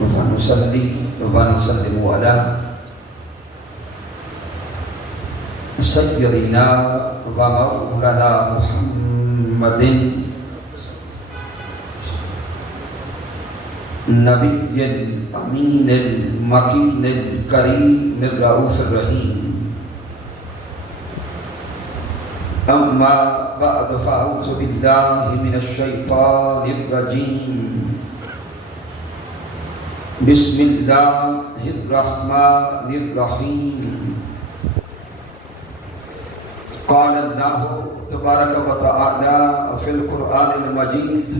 ونصلي ونسلم على سيدنا ومولانا محمد نبي الأمين المكين الكريم الرؤوف الرحيم. أما بعد فأعوذ بالله من الشيطان الرجيم. بسم الله الرحمن الرحيم. قال الله تبارك وتعالى في القرآن المجيد: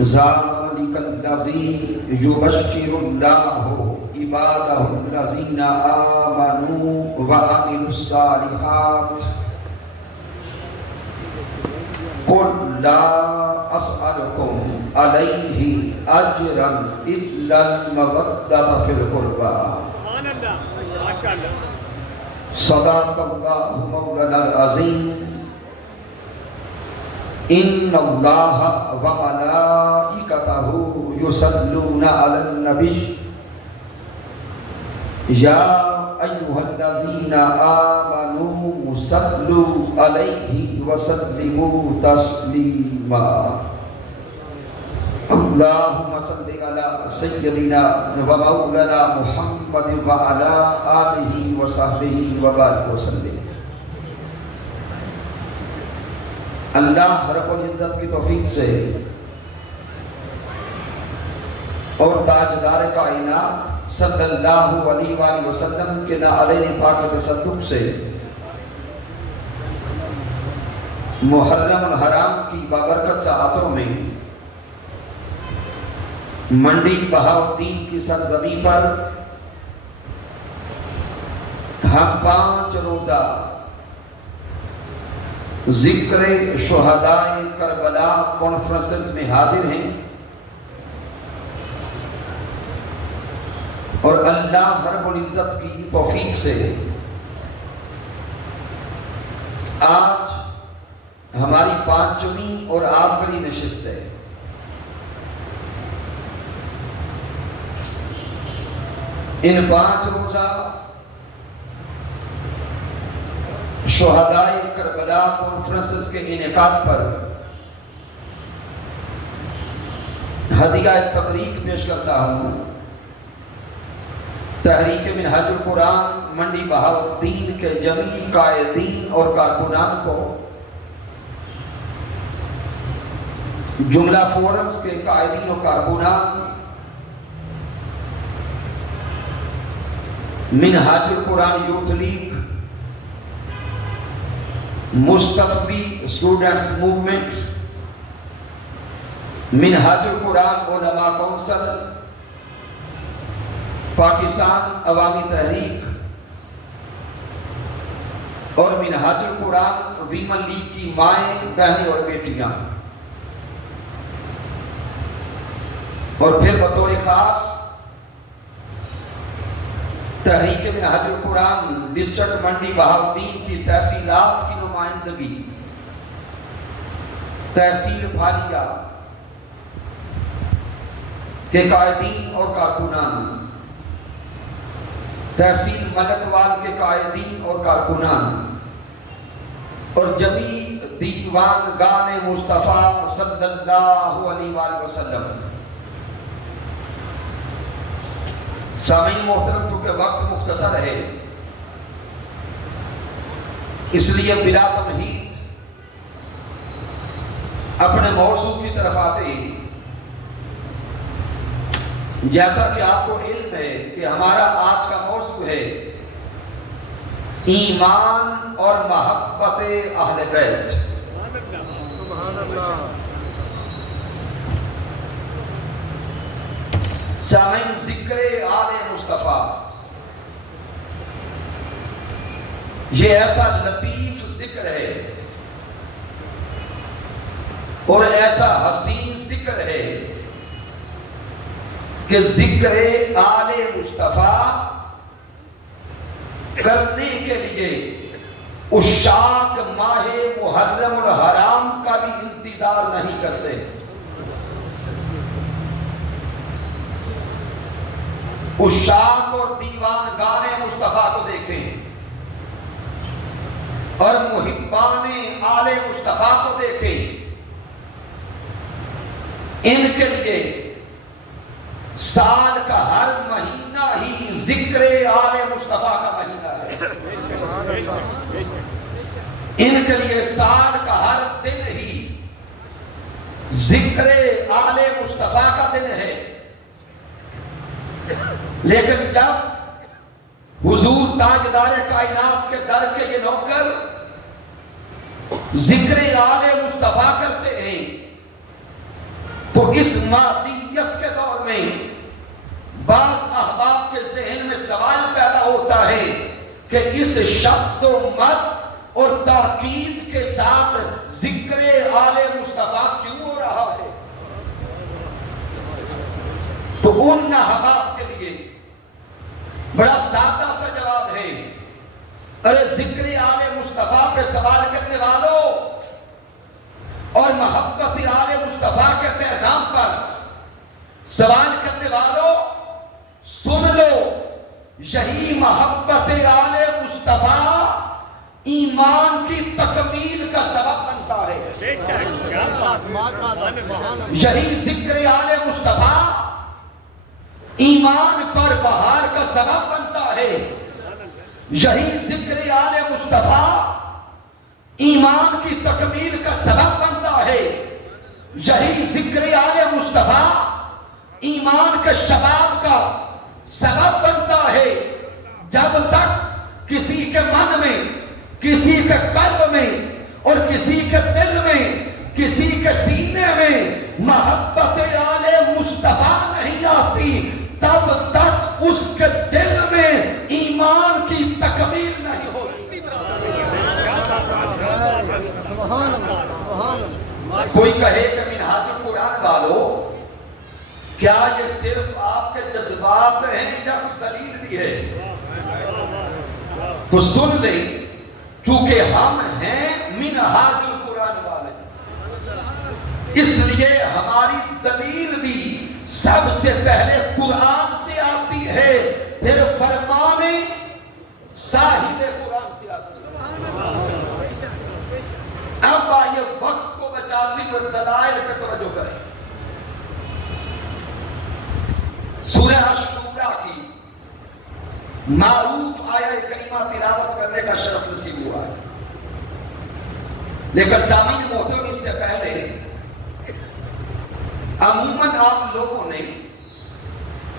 ذلك الذي يبشر الله عباده الذين آمنوا وعملوا الصالحات قل لا أسألكم عليه أجرا إلا المودة في القربى. ما شاء الله. صدق الله مولانا العظيم. إن الله وملائكته يصلون على النبي يا أيها الذين آمنوا صلوا عليه وسلموا تسليما. اللهم صل على سيدنا ومولانا محمد وعلى آله وصحبه وبارك وسلم. اللہ رب العزت کی توفیق سے اور تاجدار کائنات صلی اللہ علیہ وآلہ وسلم کے نعرین پاک تصدق سے محرم الحرام کی بابرکت ساعتوں میں منڈی بہاؤدین کی سرزمین پر ہم 5 روزہ ذکر شہدائے کربلا کانفرنسز میں حاضر ہیں اور اللہ رب العزت کی توفیق سے آج ہماری 5ویں اور آخری نشست ہے. ان 5 روزہ شہدائے کربلا کانفرنسز کے انعقاد پر ہدیہ تبریک پیش کرتا ہوں. تحریک منہاج القرآن منڈی بہاؤدین کے جمیع قائدین اور کارکنان کو، جملہ فورمز کے قائدین و کارکنان، منہاج القرآن یوتھ لیگ، مستفی اسٹوڈنٹس موومنٹ، منہاج القرآن علماء کونسل، پاکستان عوامی تحریک اور منہاج القرآن ویمن لیگ کی مائیں، بہنیں اور بیٹیاں، اور پھر بطور خاص تحریک منہاج القرآن ڈسٹرکٹ منڈی بہاؤدین کی تحصیلات کی نمائندگی، تحصیل بھالیا کے قائدین اور کارکنان، تحصیل ملکوال کے قائدین اور کارکنان، اور جمیع دیوان گان مصطفیٰ صلی اللہ علیہ وآلہ وسلم. سامعین محترم، چونکہ وقت مختصر ہے اس لیے بلا تمہید اپنے موضوع کی طرف آتے ہیں. جیسا کہ آپ کو علم ہے کہ ہمارا آج کا موضوع ہے ایمان اور محبت اہل بیت. سبحان اللہ. سامعین، ذکر آل مصطفیٰ یہ ایسا لطیف ذکر ہے اور ایسا حسین ذکر ہے کہ ذکر آل مصطفیٰ کرنے کے لیے عشاق ماہ محرم الحرام کا بھی انتظار نہیں کرتے. عشاق اور دیوان گان مصطفیٰ کو دیکھیں اور محبان آل مصطفیٰ کو دیکھیں، ان کے لیے سال کا ہر مہینہ ہی ذکر آل مصطفیٰ کا مہینہ ہے۔ ان کے لیے سال کا ہر دن ہی ذکر آل مصطفیٰ کا دن ہے۔ لیکن جب حضور تاجدار کائنات کے در کے یہ نوکر ذکر آل مصطفیٰ کرتے ہیں تو اس مادیت کے دور میں بعض احباب کے ذہن میں سوال پیدا ہوتا ہے کہ اس شبد و مد اور تاکید کے ساتھ ذکر آل مصطفیٰ کیوں ہو رہا ہے؟ تو ان احباب کے لیے بڑا سادہ سا جواب ہے، ارے ذکر آل مصطفیٰ پہ سوال کرنے والوں اور محبت آل مصطفیٰ کے پیغام پر سوال کرنے والوں، سن لو، یہی محبت آل مصطفیٰ ایمان کی تکمیل کا سبب بنتا ہے۔ یہی ذکر آل مصطفیٰ ایمان پر بہار کا سبب بنتا ہے۔ یہی ذکر آل مصطفیٰ ایمان کی تکمیل کا سبب بنتا ہے۔ یہی ذکر آل مصطفیٰ ایمان کے شباب کا سبب بنتا ہے۔ جب تک کسی کے من میں، کسی کے قلب میں اور کسی کے دل میں، کسی کے سینے میں محبت آل مصطفیٰ نہیں آتی، تب تک اس کے دل میں ایمان کی تکمیل نہیں ہوتی۔ کوئی کہے کہ منہاج القرآن والو، کیا یہ صرف آپ کے جذبات ہیں یا کوئی دلیل بھی ہے؟ تو سن لیں، چونکہ ہم ہیں منہاج القرآن والے، اس لیے ہماری دلیل بھی سب سے پہلے قرآن سے آتی ہے، پھر فرمان صاحب قرآن سے آتی ہے۔ اب آئیے وقت کو بچاتی ہوئے دلائل پہ توجہ کریں۔ سورہ الشورى کی معروف آیہ کریمہ تلاوت کرنے کا شرف نصیب ہوا ہے، لیکن سامعین محترم اس سے پہلے عموماً آپ لوگوں نے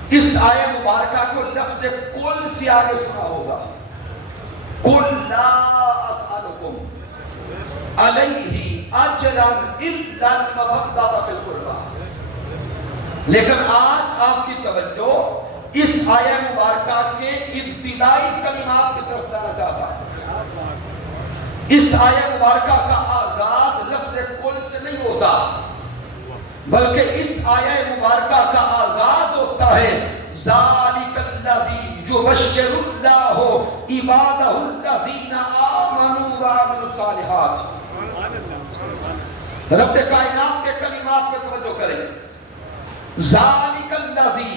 اس آیہ مبارکہ کو لفظ کل سے آگے سنا ہوگا، قُلْ لَا أَسْأَلُكُمْ عَلَيْهِ أَجْرًا إِلَّا الْمَوَدَّةَ فِي الْقُرْبَى۔ لیکن آج آپ کی توجہ اس آیہ مبارکہ کے ابتدائی کلمات کی طرف لانا چاہتا ہے۔ اس آیہ مبارکہ کا آغاز لفظ کل سے نہیں ہوتا، بلکہ اس آیہ مبارکہ کا آغاز ہوتا ہے ذَلِكَ الَّذِي يُبَشِّرُ اللَّهُ عِبَادَهُ الَّذِينَ آمَنُوا وَعَمِلُوا الصَّالِحَاتِ۔ رب کائنات کے کلمات پہ توجہ کریں، ذَلِكَ الَّذِي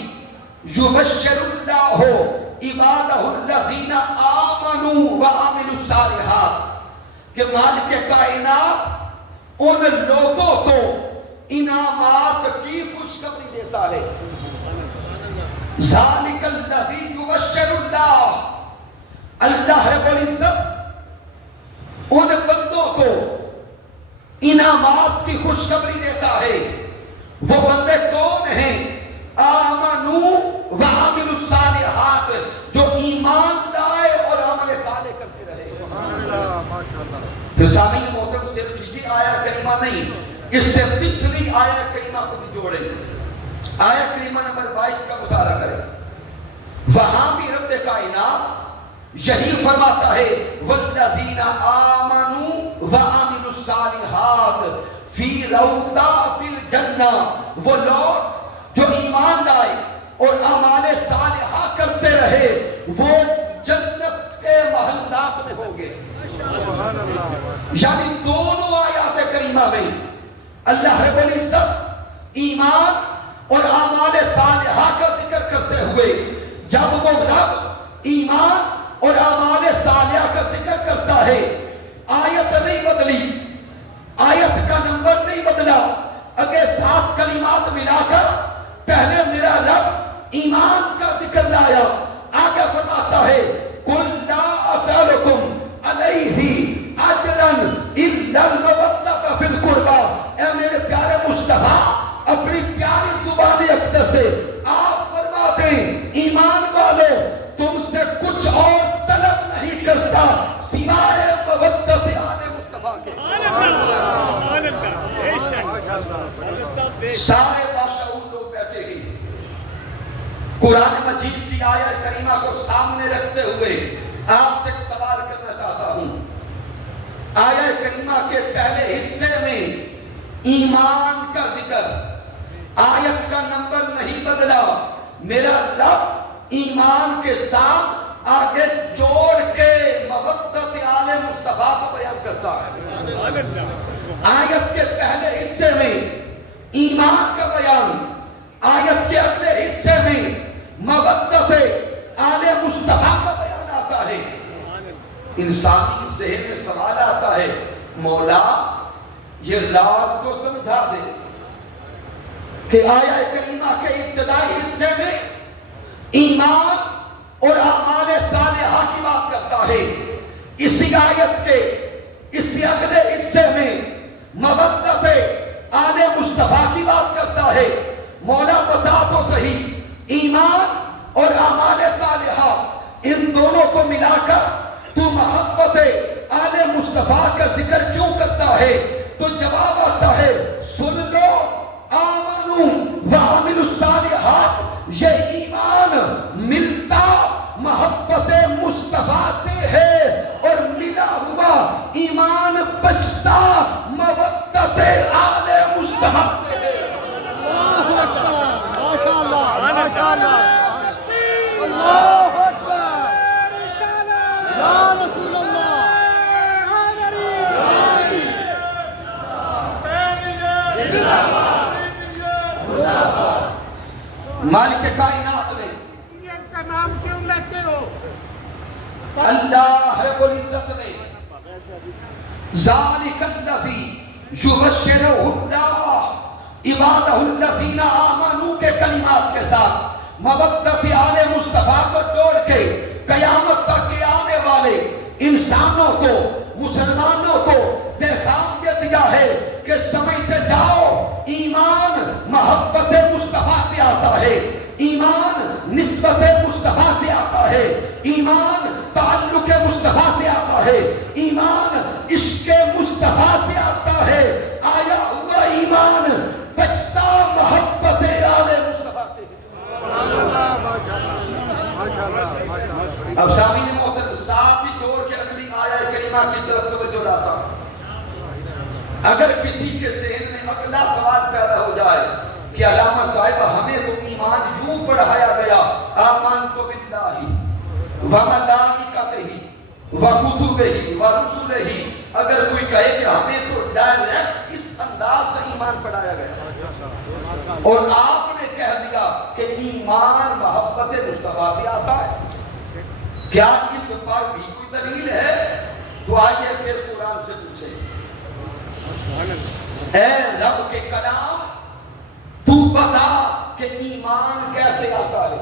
يُبَشِّرُ اللَّهُ عِبَادَهُ الَّذِينَ آمَنُوا وَعَمِلُوا الصَّالِحَاتِ، کہ مالک کائنات ان لوگوں کو انعامات کی خوشخبری دیتا ہے۔ ذَلِكَ الَّذِي يُبَشِّرُ اللَّهُ، اللہ رب العزت ان بندوں کو انعامات کی خوشخبری دیتا ہے۔ وہ بندے کون ہیں؟ آمنوا وعملوا الصالحات، جو ایمان لائے اور عمل صالح کرتے رہے۔ پھر سامعین محترم صرف یہ آیہ کریمہ نہیں، اس سے پچھلی آیہ کریمہ کو بھی جوڑیں۔ آیہ کریمہ نمبر 22 کا مطالعہ کریں، وہاں بھی رب کائنات یہی فرماتا ہے والذین آمنوا وعملوا الصالحات فی روضات الجنہ، وہ لوگ جو ایمان لائے اور اعمال صالحہ کرتے رہے وہ جنت کے محلات میں ہوں گے۔ یعنی دونوں آیات کریمہ میں اللہ رب العزت ایمان اور اعمال صالحہ کا ذکر کرتے ہوئے جب وہ رب ایمان اور اعمال صالحہ کا ذکر کرتا ہے، آیت نہیں بدلی، آیت کا نمبر نہیں بدلا، اگر 7 کلمات ملا کر پہلے میرا رب ایمان کا ذکر لایا، آگے فرماتا ہے قُلْ لَا أَسْأَلُكُمْ عَلَيْهِ أَجْرًا إِلَّا الْمَوَدَّةَ فِي الْقُرْبَى۔ اے میرے پیارے مصطفیٰ، اپنی پیاری زبان اقدس سے آپ فرما دیں، ایمان والو تم سے کچھ اور طلب نہیں کرتا سوائے مودت آل مصطفیٰ کے۔ سارے باشعور لوگ بیٹھے ہی قرآن مجید کی آیت کریمہ کو سامنے رکھتے ہوئے آپ سے ایک سوال کرنا چاہتا ہوں۔ آیت کریمہ کے پہلے حصے میں ایمان کا ذکر، آیت کا نمبر نہیں بدلا، میرا رب ایمان کے ساتھ آگے جوڑ کے مودت آل مصطفیٰ کو بیان کرتا ہے۔ آیت کے پہلے حصے میں ایمان کا بیان، آیت کے اگلے حصے میں مودت آل مصطفیٰ کا بیان آتا ہے۔ انسانی ذہن میں سوال آتا ہے، مولا یہ راز تو سمجھا دے کہ آیہ کریمہ کے ابتدائی حصے میں ایمان اور اعمال صالحہ کی بات کرتا ہے، اسی آیت کے اسی اگلے حصے میں مودت آل مصطفیٰ کی بات کرتا ہے۔ مولا بتا تو صحیح، ایمان اور اعمال صالحہ ان دونوں کو ملا کر تو محبت آل مصطفیٰ کا ذکر کیوں کرتا ہے؟ تو جواب آتا ہے، سن لو، آمنوا وعملوا الصالحات، یہ ایمان ملتا محبت مصطفیٰ سے ہے اور ملا ہوا ایمان بچتا مودت آل مصطفیٰ سے ہے۔ اللہ اکبر، ماشاءاللہ ماشاءاللہ، اللہ اکبر، یا رسول اللہ، مالک کائنات نے کا نام کیوں لیتے ہو؟ اللہ رب العزت نے ذالک الذی یبشر اللہ عبادہ الذین آمنوا کے کلمات کے ساتھ مودت آل مصطفیٰ کو جوڑ کے قیامت تک کے آنے والے انسانوں کو، مسلمانوں کو پیغام یہ دیا ہے کہ سمجھتے جاؤ، ایمان محبت مصطفیٰ سے آتا ہے، ایمان نسبت مصطفیٰ سے آتا ہے، ایمان تعلق مصطفیٰ سے آتا ہے، ایمان عشق مصطفیٰ سے آتا ہے، آیا ہوا ایمان بچتا محبت آل مصطفیٰ سے۔ اب سامعین محترم، ساتھ ہی جوڑ کے اگلی آیہ کریمہ کی طرف توجہ لاتا ہوں۔ اگر کسی کے ذہن میں اگلا سوال پیدا ہو جائے کہ علامہ صاحب ہمیں تو ایمان یوں پڑھایا گیا، آمنت باللہ وملائکتہ وکتبہ ورسلہ، اگر کوئی کہے کہ ہمیں تو ڈائریکٹ اس انداز سے ایمان پڑھایا گیا اور آپ نے کہہ دیا کہ ایمان محبت مصطفیٰ سے آتا ہے، کیا اس پر بھی کوئی دلیل ہے؟ تو آئیے پھر قرآن سے پوچھیں، اے رب کے کلام تو بتا کہ ایمان کیسے آتا ہے؟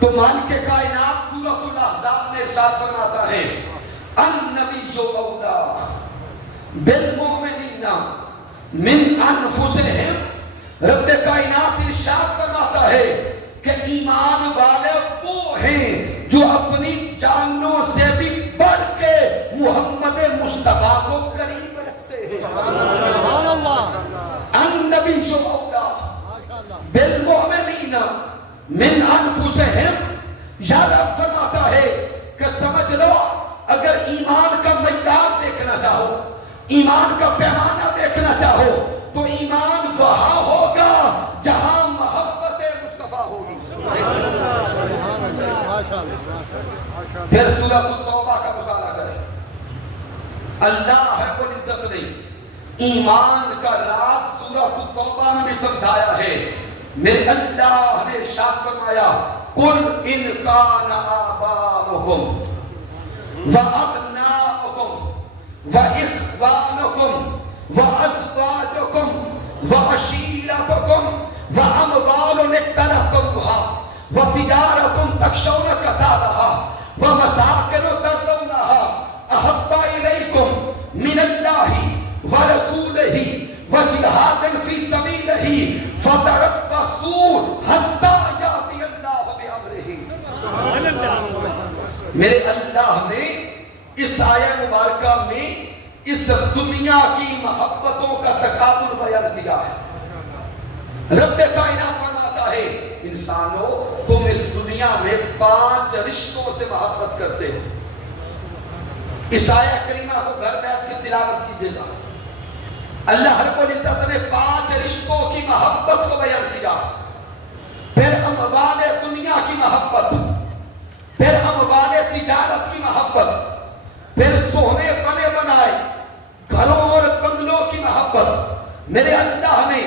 تو مالک کائنات سورۃ الاحزاب میں ارشاد فرماتا ہے، النبی اولیٰ بالمؤمنین من انفسہم، رب کائنات ارشاد فرماتا ہے کہ ایمان والے وہ ہیں جو اپنی جانوں سے بھی بڑھ کے محمد مصطفیٰ کو قریب رکھتے ہیں۔ سبحان اللہ، النبی اولیٰ بالمؤمنین من انفسہم، یاد رب فرماتا ہے کہ سمجھ لو، اگر ایمان کا معیار دیکھنا چاہو، ایمان کا پیمانہ دیکھنا چاہو تو ایمان وہاں ہوگا جہاں محبت مصطفیٰ ہوگی۔ پھر سورۃ التوبہ کا مطالعہ کریں، اللہ رب العزت نے ایمان کا راز سورۃ التوبہ میں بھی سمجھایا ہے۔ میرے اللہ نے ارشاد فرمایا، قل ان کان آباؤکم وابناؤکم واخوانکم وازواجکم وعشیرتکم واموال اقترفتموها وتجارة تخشون کسادها ومساکن ترضونها احب الیکم من اللہ ورسولہ وجہاد فی سبیلہ فتربصوا حتی یأتی اللہ بامرہ. میرے اللہ نے اس آیہ مبارکہ میں اس دنیا کی محبتوں کا تقابل بیان کیا ہے. رب کائنات فرماتا ہے انسانوں تم اس دنیا میں 5 رشتوں سے محبت کرتے ہو. اس آیہ کریمہ کو گھر بیٹھ کے تلاوت کیجئے گا. اللہ رب العزت نے 5 رشتوں کی محبت کو بیان کیا. پھر اموال دنیا کی محبت, پھر اموال تجارت کی محبت, پھر سونے بنے بنائے گھروں اور بنگلوں کی محبت. میرے اللہ نے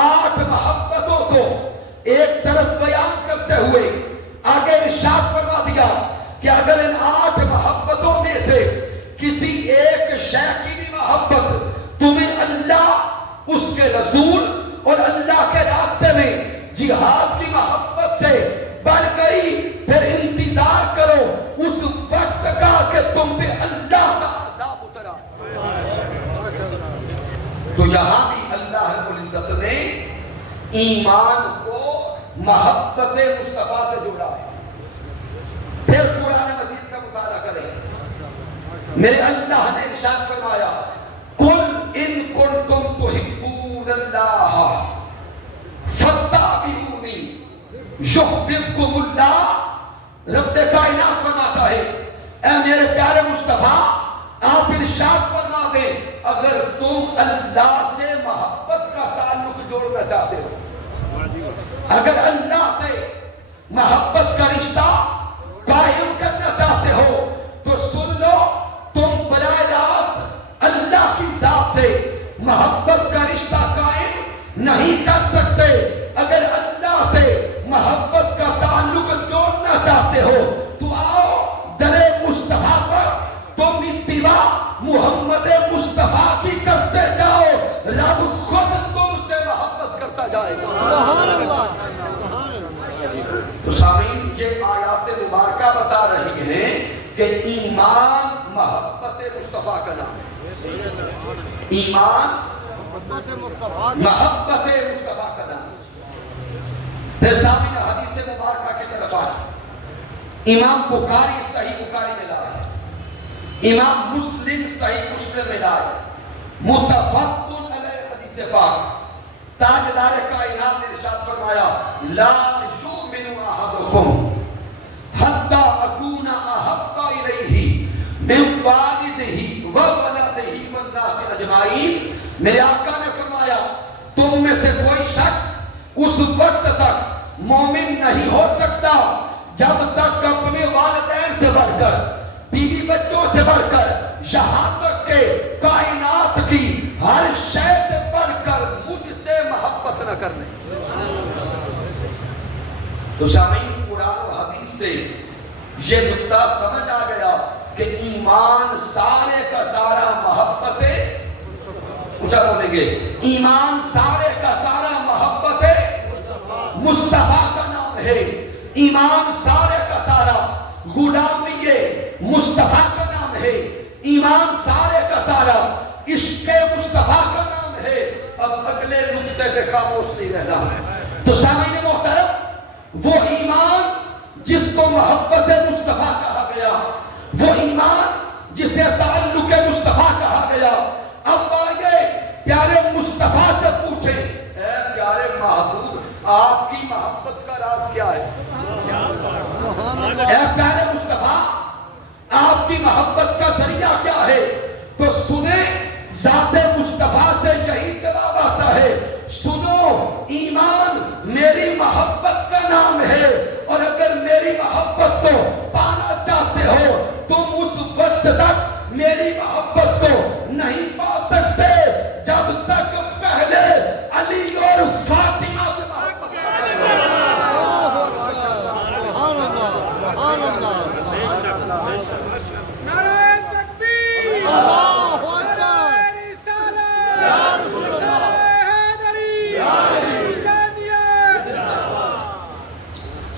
8 محبتوں کو ایک طرف بیان کرتے ہوئے آگے ارشاد فرما دیا کہ اگر ان 8 محبتوں میں سے کسی ایک شے کی بھی محبت تمہیں اللہ, اس کے رسول اور اللہ کے راستے میں جہاد کی محبت سے بڑھ گئی, پھر انتظار کرو اس وقت کا کہ تم پہ اللہ کا عذاب اترا. تو یہاں بھی اللہ رب العزت نے ایمان کو محبت مصطفیٰ سے جوڑا ہے. پھر قرآن مجید کا مطالعہ کریں. میرے اللہ نے ارشاد فرمایا قل ان کنتم تحبون اللہ فاتبعونی یحببکم اللہ. رب کائنات فرماتا ہے اے میرے پیارے مصطفیٰ آپ ارشاد فرما دیں اگر تم اللہ سے محبت کا تعلق جوڑنا چاہتے ہو, اگر اللہ سے محبت کا رشتہ قائم کرنا چاہتے ہو تو سن لو تم براہ راست اللہ کی ذات سے محبت کا رشتہ قائم نہیں کر سکتے. اگر اللہ سے محبت کا تعلق جوڑنا چاہتے ہو تو آؤ در مصطفیٰ پر تم اتباع محمد مصطفیٰ کی کرتے جاؤ, رب خود تم سے محبت کرتا جائے گا. تو سامعین یہ آیات مبارکہ بتا رہی ہیں کہ ایمان محبت مصطفیٰ کا نام ہے. ایمان محبت مصطفیٰ کا نام. پھر سامعین حدیث مبارکہ کی طرف آئے. امام بخاری صحیح بخاری میں لائے, امام مسلم صحیح مسلم میں لائے, متفق علیہ حدیث پاک. تاجدار کائنات نے ارشاد فرمایا لا یؤمن احدکم حتی اکون احب الیہ من والدہ وولدہ والناس اجمعین. میرے آقا نے فرمایا تم میں سے کوئی شخص اس وقت تک مومن نہیں ہو سکتا جب تک اپنے والدین سے بڑھ کر, بیوی بچوں سے بڑھ کر, یہاں تک کہ کائنات کی ہر شے سے بڑھ کر مجھ سے محبت نہ کرنے. تو سامعین قرآن و حدیث سے یہ نقطہ سمجھ آ گیا کہ ایمان سارے کا سارا محبت ہے. اونچا بولیں گے ایمان سارے کا سارا محبت ہے مصطفیٰ کا نام ہے. ایمان سارے کا سارا غلامی مصطفیٰ کا نام ہے. ایمان سارے کا سارا عشق مصطفیٰ کا نام ہے. اب اگلے نقطے پہ خاموش نہیں رہنا. تو سامعین محترم وہ ایمان جس کو محبت مصطفیٰ کہا گیا, وہ ایمان جسے تعلق مصطفیٰ کہا گیا. اب آئیے پیارے مصطفیٰ سے پوچھیں اے پیارے محبوب آپ کی محبت کا راز کیا ہے؟ اے پیارے مصطفیٰ آپ کی محبت کا ذریعہ کیا ہے؟ تو سنیں ذات مصطفیٰ سے یہی جواب آتا ہے سنو ایمان میری محبت کا نام ہے, اور اگر میری محبت کو پانا چاہتے ہو تم اس وقت تک میری محبت کو نہیں پا سکتے جب تک پہلے علی اور فاطمہ سے محبت کرتے.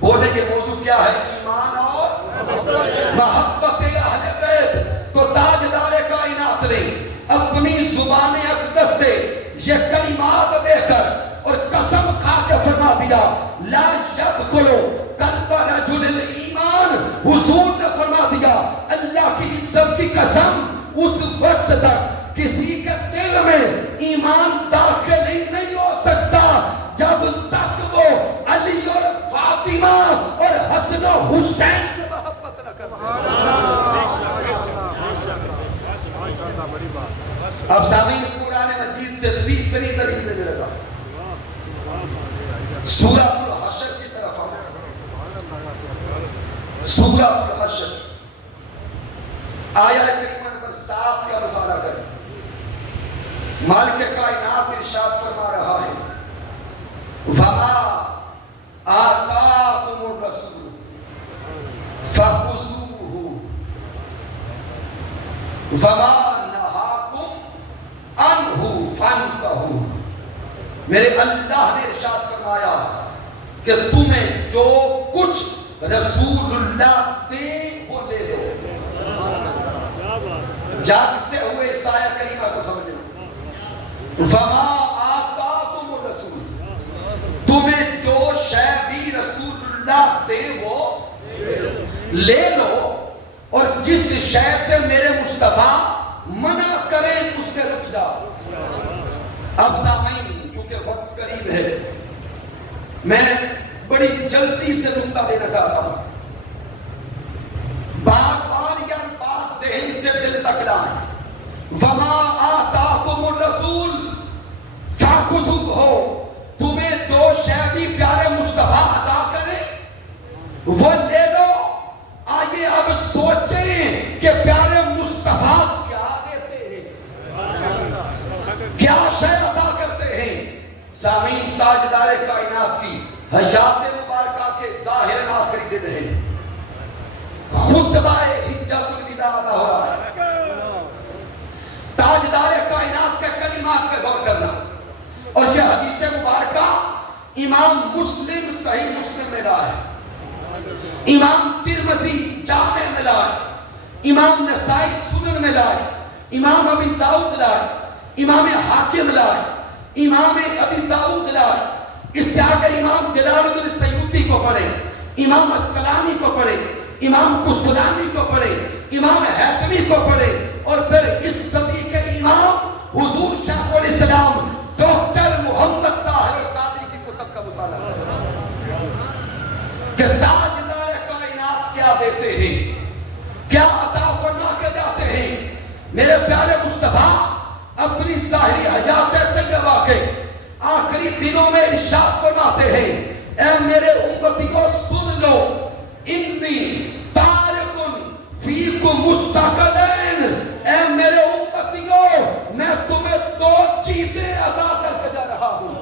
بولے کہ موضوع کیا ہے؟ ایمان اور محبت اہل بیت۔ تو تاجدار کائنات نے اپنی زبان اقدس سے یہ کلمات دے کر اور قسم کھا کے فرما دیا لا يدخل قلب رجل الایمان، حضور نے فرما دیا اللہ کی عزت کی قسم اس وقت تک کسی کے دل میں ایمان داخل ہی نہیں ہو سکتا جب تک وہ علی اور فاطمہ اور حسن و حسین سے محبت نہ کرتا۔ اب سامعین قرآن مجید سے تیسری دلیل میں لگا سورہ الحشر کی طرف آؤ۔ سورہ الحشر آیہ کریمہ نمبر 7 کا مطالعہ کریں۔ مالک کائنات ارشاد فرما رہا ہے وَمَا آتَاكُمُ الرَّسُولُ فَخُذُوهُ وَمَا نَهَاكُمْ عَنْهُ فَانْتَهُوا۔ میرے اللہ نے ارشاد فرمایا کہ تمہیں جو کچھ رسول اللہ دے وہ لے لو۔ جاگتے ہوئے اس آیہ کریمہ کو سمجھنا۔ وَمَا آتَاكُمُ الرَّسُولُ، تمہیں جو شے بھی رسول اللہ دے وہ لے لو، اور جس شے سے میرے مصطفیٰ منع کریں اس سے رک جاؤ۔ اب سامعین کیونکہ وقت قریب ہے میں بڑی جلدی سے نقطہ دینا چاہتا ہوں۔ بار بار یہ الفاظ ذہن سے دل تک لائیں۔ وَمَا آتَاكُمُ الرَّسُولُ فَخُذُوهُ، تمہیں جو شے بھی پیارے مصطفیٰ عطا کرے وہ لے لو۔ آئیے اب سوچیں کہ پیارے مصطفیٰ کیا دیتے ہیں، کیا شے عطا کرتے ہیں۔ سامعین تاجدار کائنات کی حیات مبارکہ کے ظاہر آخری دن ہے، خطبہ حجۃ الوداع ادا ہو رہا ہے۔ تاجدار کائنات کے کلمات پہ غور کرنا، اور یہ حدیث مبارکہ امام مسلم صحیح مسلم میں لا ہے، امام ترمذی جامع میں لا ہے، امام نسائی سنن میں لا ہے، امام ابی داؤد لا ہے، امام حاکم لا ہے، امام ابی داؤد لا ہے۔ اس سے آگے امام جلال الدین سیوطی کو پڑھے، امام اسقلانی کو پڑھے، امام قسطلانی کو پڑھے، امام حیثمی کو پڑھے، اور پھر اس صدی کے امام حضور شیخ الاسلام ڈاکٹر محمد طاہر القادری کی کتب کا مطالعہ کہ تاجدار کائنات کیا دیتے ہیں، کیا عطا فرما کے جاتے ہیں۔ میرے پیارے مصطفیٰ اپنی ظاہری حیات طیبہ کے آخری دنوں میں ارشاد فرماتے ہیں اے میرے امتیوں سن لو، انی تارکن فیکم مستقلین، اے میرے امتیوں میں تمہیں دو چیزیں عطا کر کے جا رہا ہوں،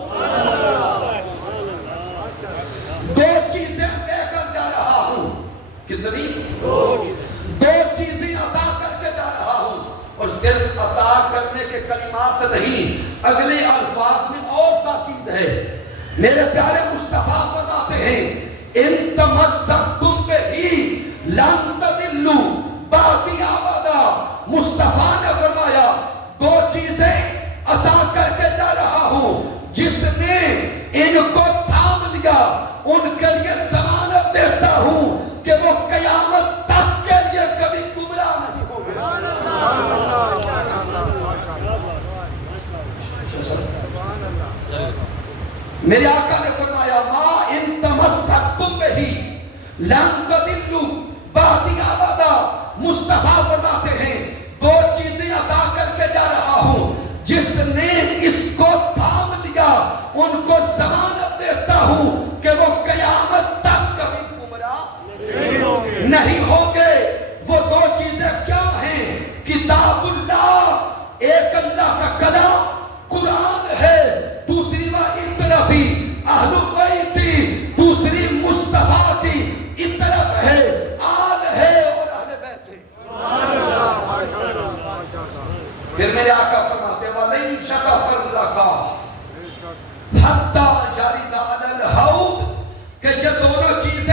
دو چیزیں دے کر جا رہا ہوں۔ کتنی؟ دو چیزیں عطا کر کے جا رہا ہوں، اور صرف عطا کرنے کے کلمات نہیں، اگلے الفاظ میں اور تاکید ہے۔ میرے پیارے مصطفیٰ فرماتے ہیں ان تمسکتم بہ لن تضلوا بعدی ابدا۔ مصطفیٰ نے فرمایا دو چیزیں عطا کر کے جا رہا ہوں، جس نے ان کو تھام لیا ان کے لیے ضمانت دیتا ہوں کہ وہ قیامت تک کے لیے کبھی گمراہ نہیں ہوگا۔ میرے آقا نے فرمایا ما ان تمسکتم بہ لن تضلوا بعدی ابدا۔ مصطفیٰ فرماتے ہیں دو چیزیں عطا کر کے جا رہا ہوں، جس نے اس کو تھام لیا ان کو ضمانت دیتا ہوں کہ وہ قیامت تک کبھی گمراہ نہیں ہوگے۔ وہ دو چیزیں کیا ہیں؟ کتاب اللہ، ایک اللہ کا کلام قرآن ہے، دوسری وہ اطرافی اہل بیت، دوسری مصطفیٰ کی اطرف ہے، آل ہے اور اہل بیت ہے۔ پھر میرے آقا فرماتے ہیں وَلَئِن شَغَفَ لَكَ حَتَّى يَرِدَ عَلَى الْحَوْضِ، کہ یہ دونوں چیزیں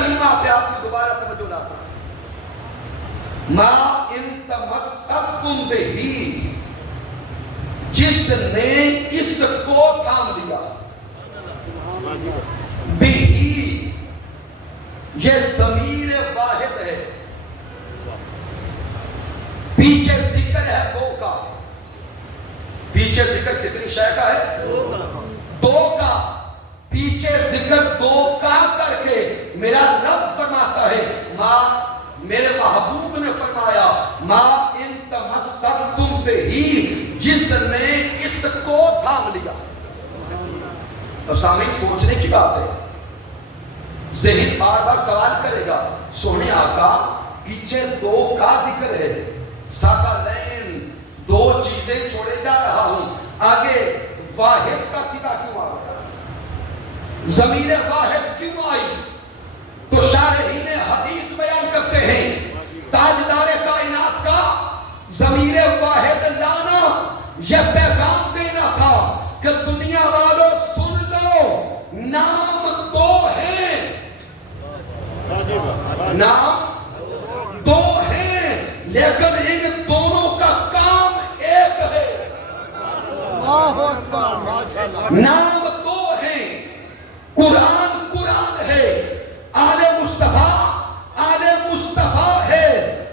کلمہ پہ آپ کو دوبارہ توجہ لاتا ہوں. ما ان تمسکتم بہی، جس نے اس کو تھام لیا. بہی یہ ضمیر واحد ہے، پیچھے ذکر ہے دو کا. پیچھے ذکر کتنی شے کا ہے؟ دو کا. پیچھے ذکر دو کا کر کے میرا رب فرماتا ہے، ماں میرے محبوب نے فرمایا ما ان تمسکتم بہی، جس نے اس کو تھام لیا. اور سامنے سوچنے کی بات ہے، ذہن بار بار سوال کرے گا، سونے آقا پیچھے دو کا ذکر ہے، ثقلین دو چیزیں چھوڑے جا رہا ہوں، آگے واحد کا صیغہ کیوں آ گیا؟ ضمیر واحد کیوں آئی؟ تو شارحین حدیث بیان کرتے ہیں تاجدار کائنات کا ضمیر واحد لانا یہ پیغام دینا تھا کہ دنیا والوں سن لو، نام دو ہیں، نام دو ہیں، لیکن ان دونوں کا کام ایک ہے. نام دو ہیں، قرآن قرآن ہے، آل مصطفیٰ ہے،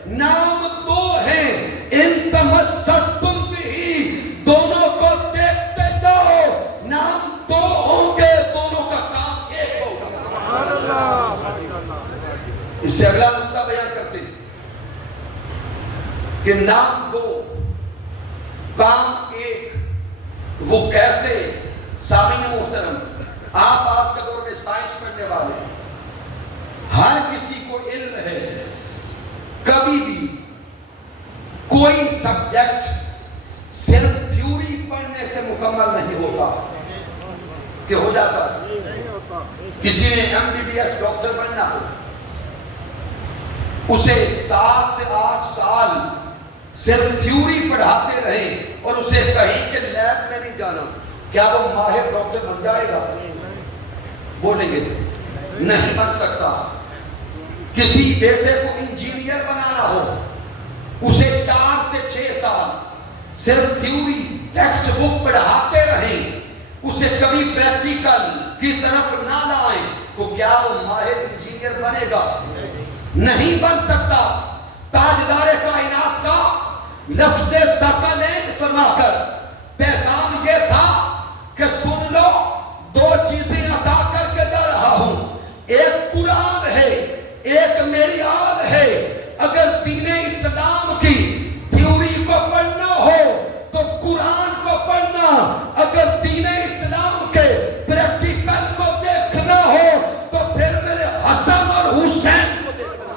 نام دو ہیں. ان تمسکتم بھی، دونوں کو دیکھتے جاؤ، نام دو ہوں گے، دونوں کا کام ایک ہوگا. اس سے اگلا نقطہ بیان کرتے ہیں کہ نام دو کام ایک، وہ کیسے؟ سامعین محترم، آپ آج کے دور میں سائنس پڑھنے والے ہیں، ہر کسی کو علم ہے کبھی بھی کوئی سبجیکٹ صرف تھیوری پڑھنے سے مکمل نہیں ہوتا. کہ ہو جاتا ہے؟ کسی نے MBBS ڈاکٹر بننا ہو، اسے 7 سے 8 سال صرف تھیوری پڑھاتے رہے اور اسے کہیں کہ لیب میں نہیں جانا، کیا وہ ماہر ڈاکٹر بن جائے گا؟ بولیں گے نہیں بن سکتا. کسی بیٹے کو انجینئر بنانا ہو، اسے 4 سے 6 سال صرف تھیوری ٹیکسٹ بک پڑھاتے رہیں، اسے کبھی پریکٹیکل کی طرف نہ لائیں، تو کیا وہ ماہر انجینئر بنے گا؟ نہیں بن سکتا. تاجدار کائنات کا لفظ ثقلین فرما کر پیغام یہ تھا کہ سن لو، دو چیزیں عطا کر کے جا رہا ہوں، ایک قرآن ہے، ایک میری آل ہے. اگر دین اسلام کی تھیوری کو پڑھنا ہو تو قرآن کو پڑھنا، اگر دین اسلام کے پریکٹیکل کو دیکھنا ہو تو پھر میرے حسن اور حسین کو دیکھنا.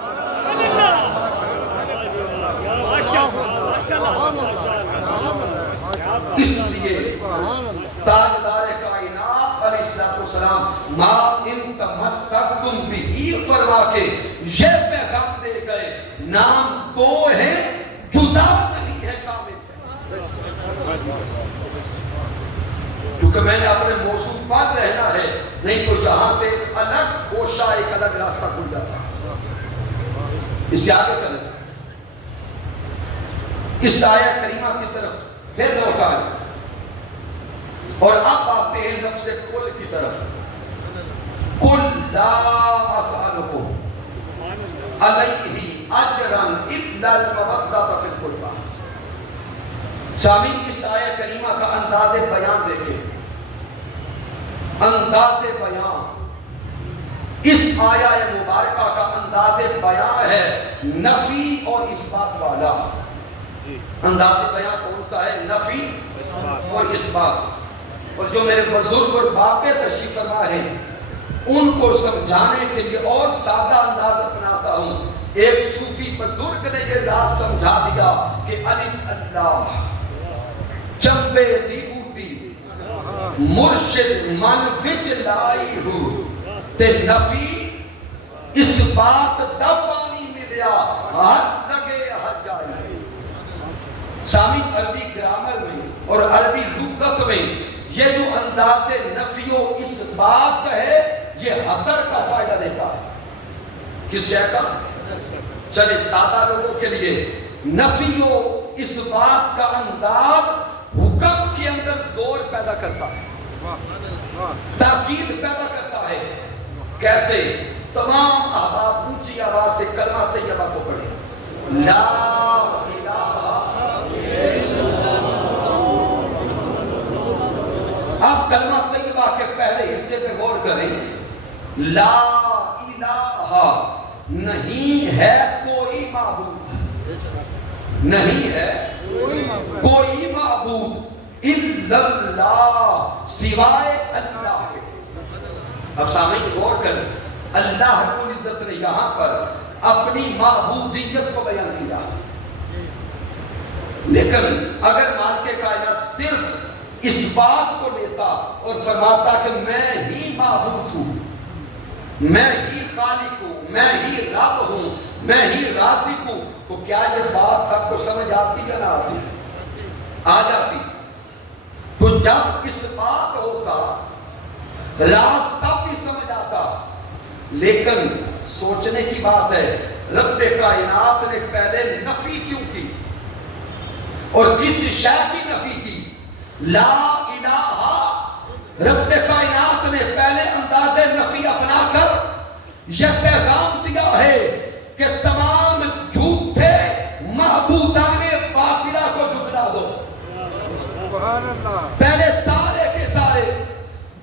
اس لیے تاجدار کائنات علیہ السلام ما ان تمسکتم بہی فرما کے یہ پیغام دے گئے، نام دو ہیں، جدا نہیں ہے، کامل ہے. کیونکہ میں نے اپنے موضوع پر رہنا ہے، نہیں تو یہاں سے ایک الگ گوشہ، ایک الگ راستہ کھل جاتا. اس سے آگے چلیں، اس آیت کریمہ کی طرف پھر لوٹا ہے اور اب آتے ہیں لفظ کل کی طرف. قل لا اسألکم علیہ اجرا الا المودۃ فی القربى. سامعین اس آیت کریمہ کا انداز بیان دیکھیں، انداز بیان اس آیت مبارکہ کا انداز بیان ہے نفی اور اس بات والا. انداز بیان کون سا ہے؟ نفی اور اس بات. اور جو میرے بزرگ اور باپ تشریف فرما ہیں ان کو سمجھانے کے لیے اور سادہ انداز اپناتا ہوں. ایک صوفی بزرگ نے یہ راز سمجھا دیا کہ الف اللہ چمبے دی بوٹی مرشد من بچ لائی ہو تے نفی اس بات دا پانی ملیا ہر لگے ہر جائے. سامعین عربی گرامر میں اور عربی لغت میں یہ جو انداز نفی و اس بات ہے یہ حصر کا فائدہ دیتا ہے. کس شے کا؟ چلے سادہ لوگوں کے لیے نفی و اس بات کا انداز حکم کے اندر زور پیدا کرتا ہے، تاکید پیدا کرتا ہے۔ کیسے؟ تمام احباب اونچی آواز سے کلمہ طیبہ کو پڑھیں، لا الہ۔ آپ کلمہ طیبہ کے پہلے حصے پہ غور کریں، لا الہ، نہیں ہے کوئی معبود، نہیں ہے کوئی معبود الا اللہ، سوائے اللہ کے۔ اب سامعین غور کریں، اللہ رب العزت نے یہاں پر اپنی معبودیت کو بیان کیا، لیکن اگر مالک کائنات صرف اس بات کو لیتا اور فرماتا کہ میں ہی معبود ہوں، میں ہی خالق ہوں، میں ہی رب ہوں، میں ہی رازق ہوں، تو کیا یہ بات سب کو سمجھ آتی یا نہ آتی؟ آ جاتی۔ تو جب اس بات ہوتا راستہ بھی سمجھ آتا، لیکن سوچنے کی بات ہے رب کائنات نے پہلے نفی کیوں کی اور کس شے کی نفی کی؟ لا الہ، رب کائنات نے پہلے انداز نفی اپنا کر یہ پیغام دیا ہے کہ تمام جھوٹے معبودان باطلہ کو جھٹلا دو۔ سبحان اللہ۔ پہلے سارے کے سارے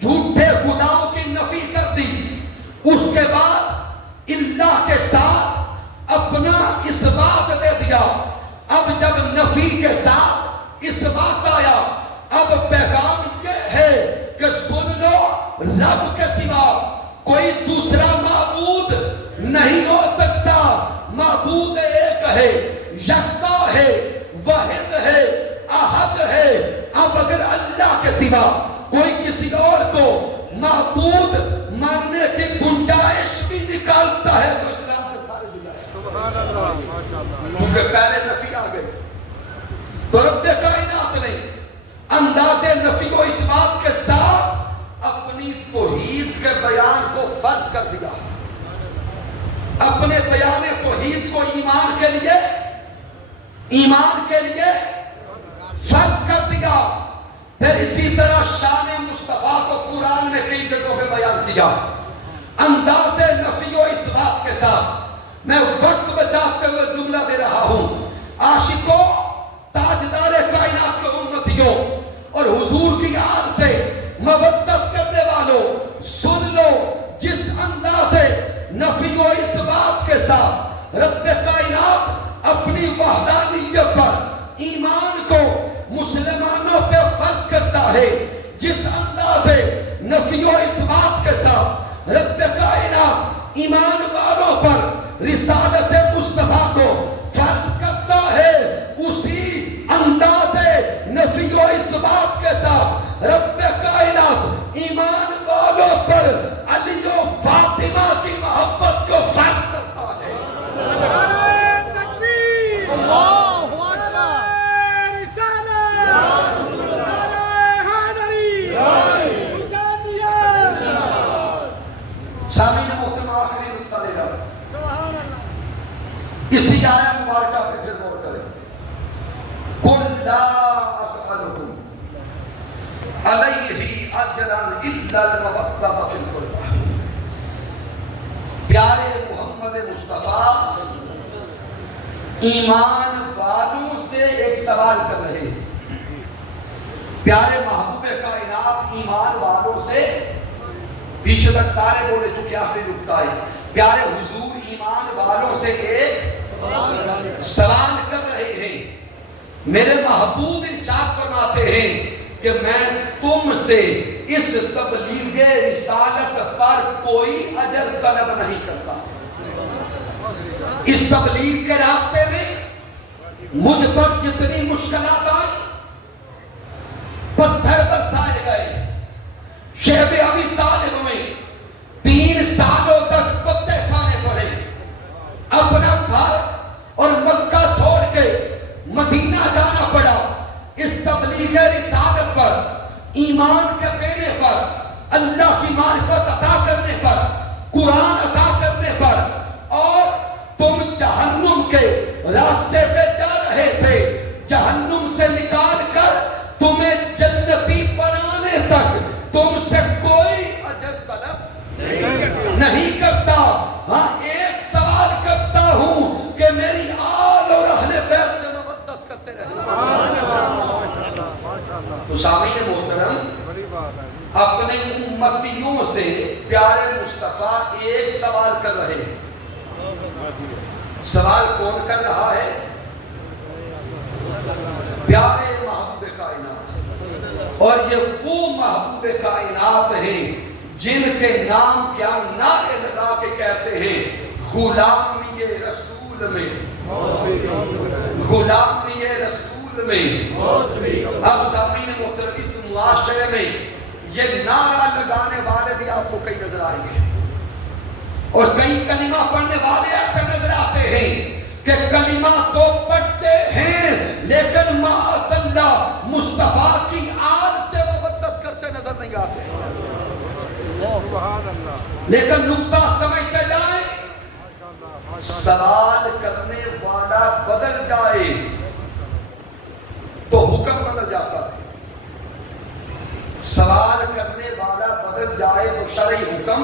جھوٹے خداؤں کی نفی کر دی، اس کے بعد اللہ کے ساتھ اپنا اس بات دے دیا۔ اب جب نفی کے ساتھ اس بات آیا، اب پیغام یہ ہے کہ سن لو، رب کے سوا کوئی دوسرا معبود نہیں ہو سکتا، معبود ایک ہے، یکتا ہے، واحد ہے، احد ہے۔ اب اگر اللہ کے سوا کوئی کسی اور کو معبود ماننے کی گنجائش بھی نکالتا ہے تو اسلام سے خارج ہو جائے۔ سبحان اللہ، ماشاءاللہ۔ چونکہ پہلے نفی آ گئی تو رب کائنات نے انداز نفی و اس بات کے ساتھ اپنی توحید کے بیان کو فرض کر دیا، اپنے بیان توحید کو ایمان کے لیے فرض کر دیا۔ پھر اسی طرح شان مصطفیٰ کو قرآن میں کئی جگہوں پہ بیان کیا انداز نفی و اس بات کے ساتھ۔ میں وقت بچاتے ہوئے جملہ دے رہا ہوں، عاشقوں، تاجدار کائنات کے امتیوں اور حضور کی آن سے مودت کرنے والوں، سن لو، جس انداز نفی و اس بات کے ساتھ رب کائنات اپنی وحدانیت پر ایمان کو مسلمانوں پہ فرض کرتا ہے، جس انداز نفی و اس بات کے ساتھ رب کائنات ایمان والوں پر رسالت مصطفیٰ کو فرض کرتا ہے، اسی انداز نفی و اس بات کے ساتھ رب کائنات ایمان والوں پر علی و فاطمہ کی محبت کو فرض کرتا ہے۔ اللہ اکبر، سامعین محترم، آخری نقطہ دے رہا اسی آیت مبارکہ پہ پھر غور کریں۔ قُلْ لَا أَسْأَلُكُمْ عَلَيْهِ أَجْرًا إِلَّا الْمَوَدَّةَ فِي الْقُرْبَى۔ پیارے محمد مصطفیٰ ایمان والوں سے ایک سوال کر رہے ہیں۔ پیارے محبوب کائنات ایمان والوں سے، پیچھے تک سارے بولے چکے، آخری نقطہ ہے، پیارے حضور ایمان والوں سے ایک سوال کر رہے ہیں۔ میرے محبوب ارشاد فرماتے ہیں کہ میں تم سے اس تبلیغ رسالت پر کوئی اجر طلب نہیں کرتا۔ اس تبلیغ کے راستے میں مجھ پر جتنی مشکلات آئی، پتھر برسائے گئے، شیب ابی طالب میں 3 سالوں تک پتے کھانے پڑے، اپنا گھر اور مکہ چھوڑ کے مدینہ جانا پڑا، اس تبلیغ رسالت پر، ایمان کے دینے پر، اللہ کی معرفت عطا کرنے پر، قرآن عطا کرنے پر، امتیوں سے پیارے مصطفیٰ ایک سوال کر رہے ہیں. سوال کون کر رہا ہے؟ پیارے محبوب کائنات. اور یہ وہ محبوب کائنات ہیں جن کے نام کیا نعرے لگا کے کہتے ہیں غلامی رسول میں، غلامی رسول میں. اب سامعین محترم اس معاشرے میں یہ نعرہ لگانے والے بھی آپ کو کئی نظر آئیں گے، اور کئی کلمہ پڑھنے والے ایسے نظر آتے ہیں کہ کلمہ تو پڑھتے ہیں لیکن معاذ اللہ مصطفیٰ کی آل سے محبت کرتے نظر نہیں آتے. سبحان اللہ. لیکن نقطہ سمجھتے جائیں، سوال کرنے والا بدل جائے تو حکم بدل جاتا ہے. سوال کرنے والا بدل جائے تو شرعی حکم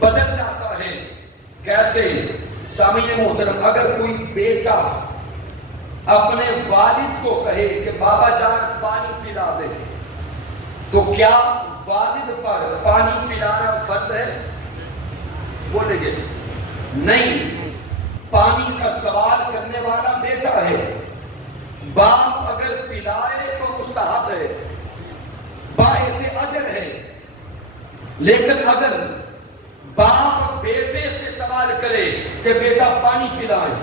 بدل جاتا ہے. کیسے؟ سامعین محترم، اگر کوئی بیٹا اپنے والد کو کہے کہ بابا جان پانی پلا دے تو کیا والد پر پانی پلانا فرض ہے؟ بولے گے نہیں. پانی کا سوال کرنے والا بیٹا ہے، باپ اگر پلائے تو مستحب ہے، باعث اجر ہے. لیکن اگر باپ بیٹے سے سوال کرے کہ بیٹا پانی پلائے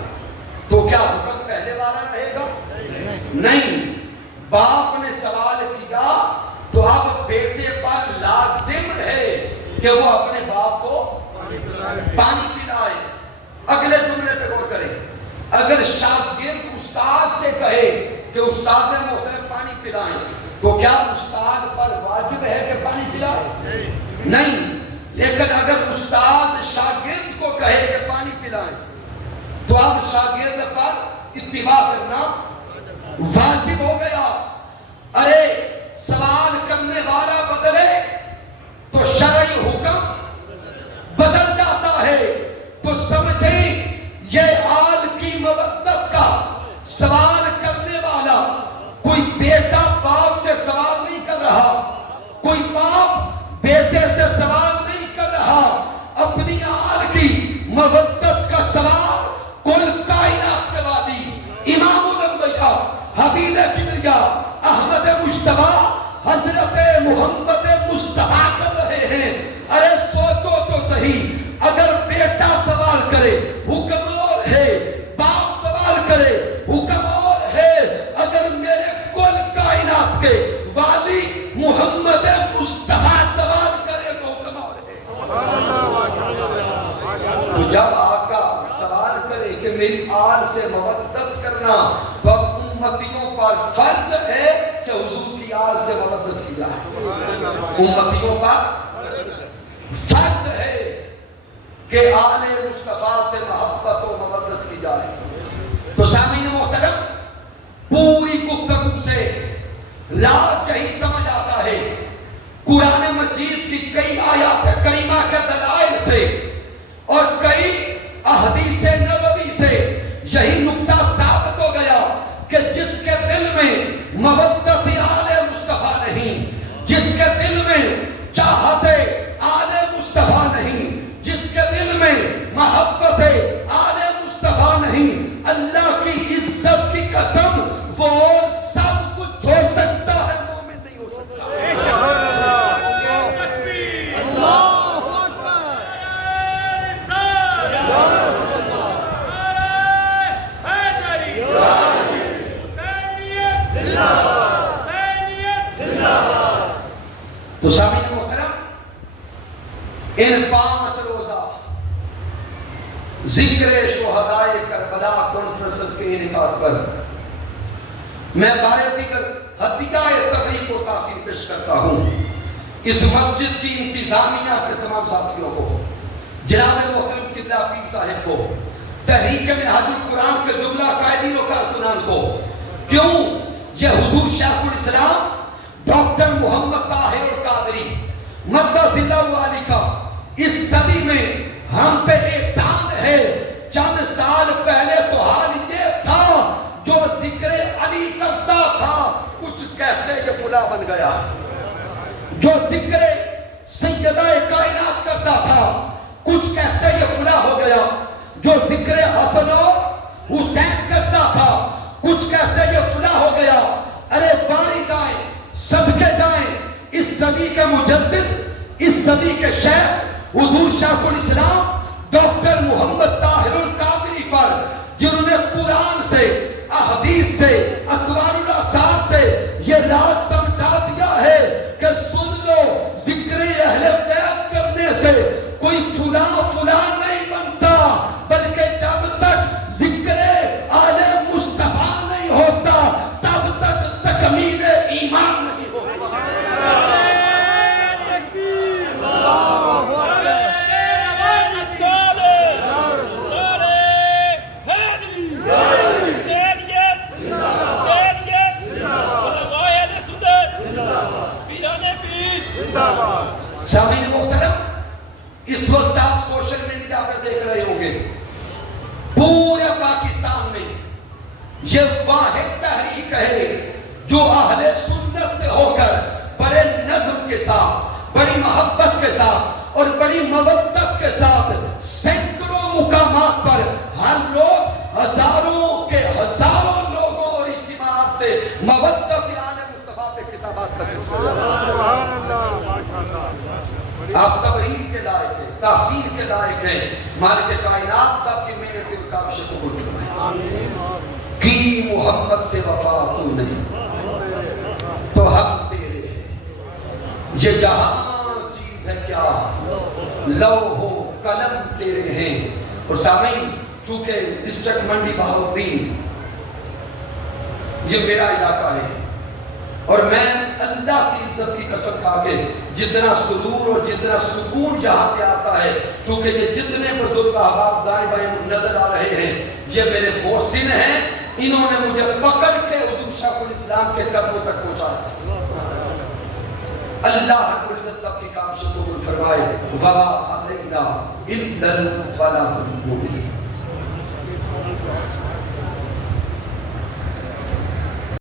تو کیا حکم پہلے والا رہے گا؟ نہیں. باپ نے سوال کیا تو اب بیٹے پر لازم ہے کہ وہ اپنے باپ کو پانی پلائے. اگلے جملے پہ غور کریں. اگر شاگرد استاد سے کہے کہ استاد محترم پانی پلائیں تو کیا استاد پر واجب ہے کہ پانی پلائے؟ نہیں. لیکن اگر استاد شاگرد کو کہے کہ پانی پلائیں تو اب شاگرد پر اتباع کرنا واجب ہو گیا. ارے سوال کرنے والا بدلے تو شرعی حکم بدل جاتا ہے. تو سمجھیں یہ آل کی مودت کا سوال کرنے والا کوئی بیٹا باپ سے سوال نہیں کر رہا، کوئی باپ بیٹے سے سوال نہیں کر رہا. اپنی آل کی مودت کا سوال کل کائنات کے والی امام الانبیاء حبیب کبریا احمد مجتبی حضرت محمد مصطفیٰ کر رہے ہیں. ارے سوچو تو صحیح، اگر بیٹا سوال کرے حکم اور ہے، باپ سوال کرے حکم اور ہے. اگر میرے کل کائنات کے والی محمد مصطفیٰ سوال کرے تو حکم اور ہے. تو جب آقا سوال کرے کہ میری آل سے مودت کرنا تو اب امتیوں پر فرض ہے کہ حضور کی آل سے مودت کی جائے. امتیوں پر فرض ہے کہ آل مصطفیٰ سے محبت و مودت کی جائے. تو سامعین محترم، پوری گفتگو سے راز یہی سمجھ آتا ہے. قرآن مجید کی کئی آیات کریمہ کے دلائل سے اور کئی احادیث نبوی سے یہی نقطہ ثابت ہو گیا کہ جس کے دل میں مودت آل مصطفیٰ نہیں، جس کے دل میں چاہت آل مصطفیٰ نہیں، جس کے دل میں محبت آل مصطفیٰ نہیں، اللہ کی عزت کی قسم وہ سب کچھ ہو سکتا ہے، مومن نہیں ہو سکتا. تو سامعین محترم، ان 5 روزہ ذکر شہدائے کربلا کانفرنسز کے انعقاد پر میں بارے دیگر ہدیہ تقریب کو تاثیر پیش کرتا ہوں اس مسجد کی انتظامیہ کے تمام ساتھیوں کو، جناب محترم قبلہ پیر صاحب کو، تحریک منہاج القرآن کے جملہ قائدین و کارکنان کو. کیوں؟ یہ حضور شیخ الاسلام ڈاکٹر محمد طاہر القادری مقدس اللہ علیہ کا اس صدی میں ہم پہ احسان ہے. چند سال پہلے تو حال یہ تھا جو ذکر علی کرتا تھا کچھ کہتے کہ فلاں بن گیا، جو ذکر سیدہ کائنات کرتا تھا. کچھ کہتے یہ فلاں ہو گیا جو ذکر حسن و حسین کرتا تھا. کچھ کہتے یہ فلاں ہو گیا. ارے باری جائیں سب کے جائیں اس صدی کے مجدد، اس صدی کے شیخ حضور شیخ الاسلام ڈاکٹر محمد طاہر القادری پر، جنہوں نے قرآن سے، احادیث سے، اقوال الاثار سے یہ راز سمجھا دیا ہے کہ سن لو، ذکر اہل بیت کرنے سے کوئی فلاں فلاں نہیں بنتا، بلکہ جب تک ذکر آل مصطفیٰ نہیں ہوتا تب تک تکمیل ایمان نہیں ہوتا. سامعین محترم، اس وقت آپ سوشل میڈیا پر دیکھ رہے ہوں گے پورے پاکستان میں یہ واحد تحریک ہے جو اہل سنت سے ہو کر بڑے نظم کے ساتھ، بڑی محبت کے ساتھ اور بڑی مودت کے ساتھ سینکڑوں مقامات پر ہر روز ہزاروں کے ہزاروں لوگوں اور اجتماعات سے مودت آل مصطفیٰ پہ کتابات کا سلسلہ. سبحان اللہ، ماشاءاللہ. آپ تبریک کے لائق ہیں، تحصیل کے لائق ہیں. مالک کائنات سب کی محنت اور کاوش قبول فرمائے. کی محمد سے وفا تو نہیں تو ہم تیرے ہیں. یہ جہاں چیز ہے کیا، لوح و قلم تیرے ہیں. اور سامعین، چونکہ ڈسٹرکٹ منڈی بہاؤالدین یہ میرا علاقہ ہے اور میں اللہ کی عزت کی قسم کھا کے جتنا سرور اور جتنا سکون یہاں پہ آتا ہے، چونکہ یہ جتنے بزرگ احباب دائیں بائیں نظر آ رہے ہیں یہ میرے محسن ہیں. انہوں نے مجھے پکڑ کے حضور شیخ الاسلام کے قدموں تک پہنچایا. اللہ رب العزت سب کی کام قبول فرمائے. وَمَا عَلَيْنَا إِلَّا الْبَلَاغُ الْمُبِينُ.